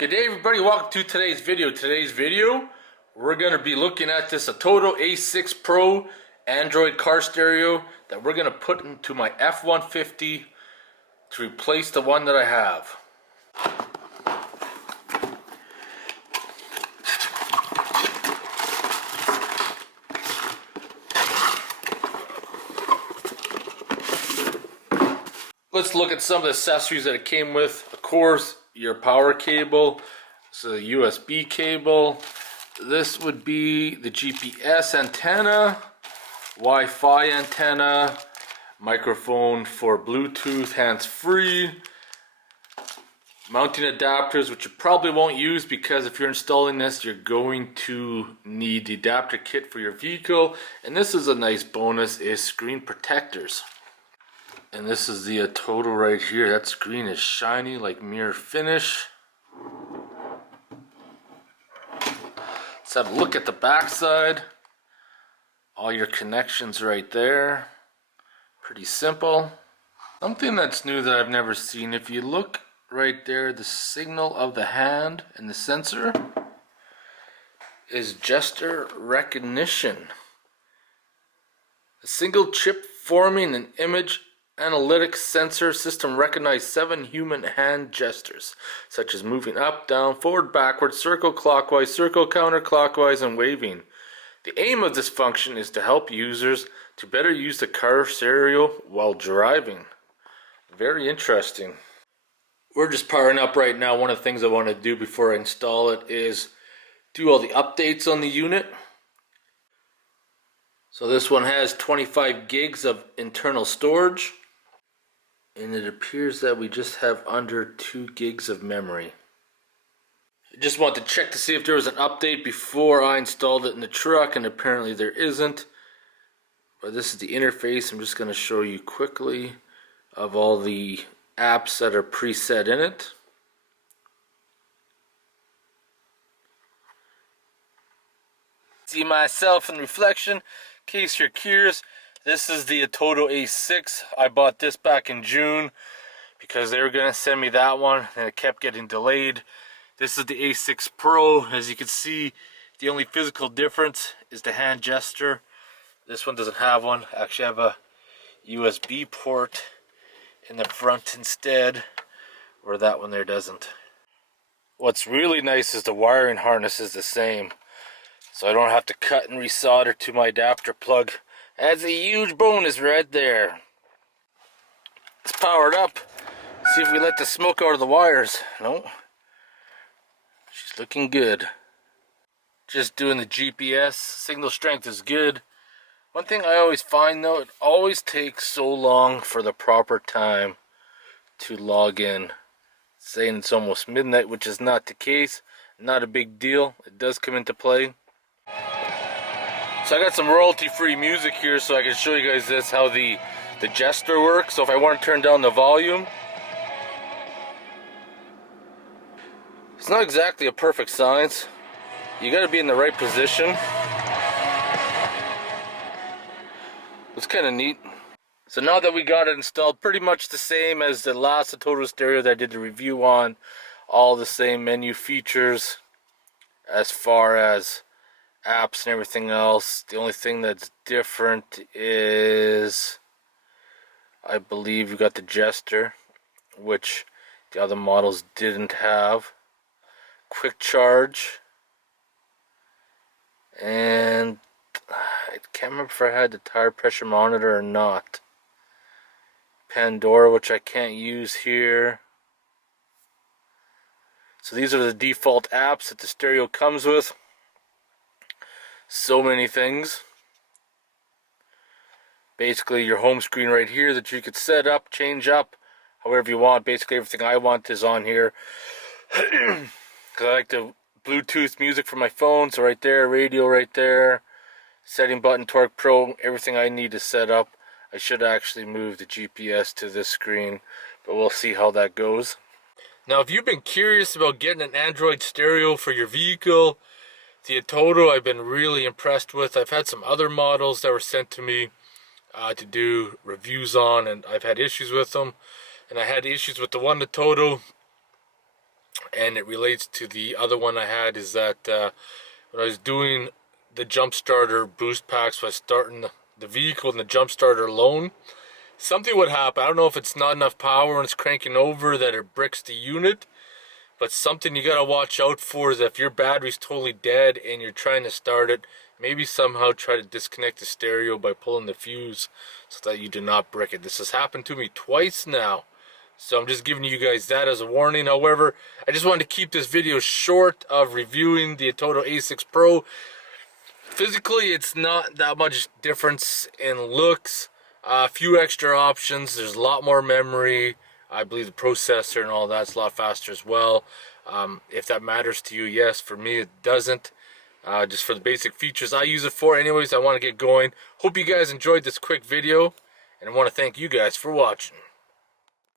Good day everybody, welcome to today's video. We're going to be looking at this ATOTO A6 Pro Android car stereo that we're going to put into my F-150 to replace the one that I have. Let's look at some of the accessories that it came with. Of course, your power cable. This is a USB cable. This would be the GPS antenna, Wi-Fi antenna, microphone for Bluetooth, hands-free, mounting adapters, which you probably won't use because if you're installing this, you're going to need the adapter kit for your vehicle. And this is a nice bonus, is screen protectors. And this is the ATOTO right here. That screen is shiny like mirror finish. Let's have a look at the back side. All your connections right there. Pretty simple. Something that's new that I've never seen. If you look right there, the signal of the hand and the sensor is gesture recognition. A single chip forming an image analytics sensor system recognized 7 human hand gestures, such as moving up, down, forward, backward, circle clockwise, circle counterclockwise, and waving. The aim of this function is to help users to better use the car stereo while driving. Very interesting. We're just powering up right now. One of the things I want to do before I install it is do all the updates on the unit. So this one has 25 gigs of internal storage. And it appears that we just have under 2 gigs of memory. I just want to check to see if there was an update before I installed it in the truck, and apparently there isn't. But this is the interface. I'm just going to show you quickly of all the apps that are preset in it. See myself in reflection, in case you're curious. This is the ATOTO A6. I bought this back in June because they were going to send me that one and it kept getting delayed. This is the A6 Pro. As you can see, the only physical difference is the hand gesture. This one doesn't have one. Actually, I have a USB port in the front instead, where that one there doesn't. What's really nice is the wiring harness is the same, so I don't have to cut and resolder to my adapter plug. That's a huge bonus right there. Let's power it up. See if we let the smoke out of the wires. No. She's looking good. Just doing the GPS. Signal strength is good. One thing I always find though, it always takes so long for the proper time to log in. It's saying it's almost midnight, which is not the case. Not a big deal. It does come into play. So I got some royalty-free music here so I can show you guys this, how the gesture works. So if I want to turn down the volume, it's not exactly a perfect science. You got to be in the right position. It's kind of neat. So now that we got it installed, pretty much the same as the last ATOTO stereo that I did the review on. All the same menu features as far as apps and everything else. The only thing that's different is, I believe you got the gesture, which the other models didn't have. Quick charge, and I can't remember if I had the tire pressure monitor or not. Pandora, which I can't use here. So these are the default apps that the stereo comes with. So many things. Basically your home screen right here that you could set up, change up however you want. Basically everything I want is on here. Because I like the Bluetooth music for my phone. So right there, radio right there, setting button, Torque Pro, everything I need to set up. I should actually move the GPS to this screen, but we'll see how that goes. Now if you've been curious about getting an Android stereo for your vehicle, the ATOTO I've been really impressed with. I've had some other models that were sent to me to do reviews on, and I've had issues with them. And I had issues with the one ATOTO and it relates to the other one I had, is that when I was doing the jump starter boost packs, was starting the vehicle and the jump starter alone, something would happen. I don't know if it's not enough power and it's cranking over that it bricks the unit, but something you gotta watch out for is that if your battery's totally dead and you're trying to start it, maybe somehow try to disconnect the stereo by pulling the fuse so that you do not brick it. This has happened to me twice now, so I'm just giving you guys that as a warning. However, I just wanted to keep this video short of reviewing the TOTO A6 Pro. Physically, it's not that much difference in looks. A few extra options. There's a lot more memory. I believe the processor and all that's a lot faster as well. If that matters to you, yes. For me, it doesn't. Just for the basic features I use it for. Anyways, I want to get going. Hope you guys enjoyed this quick video, and I want to thank you guys for watching.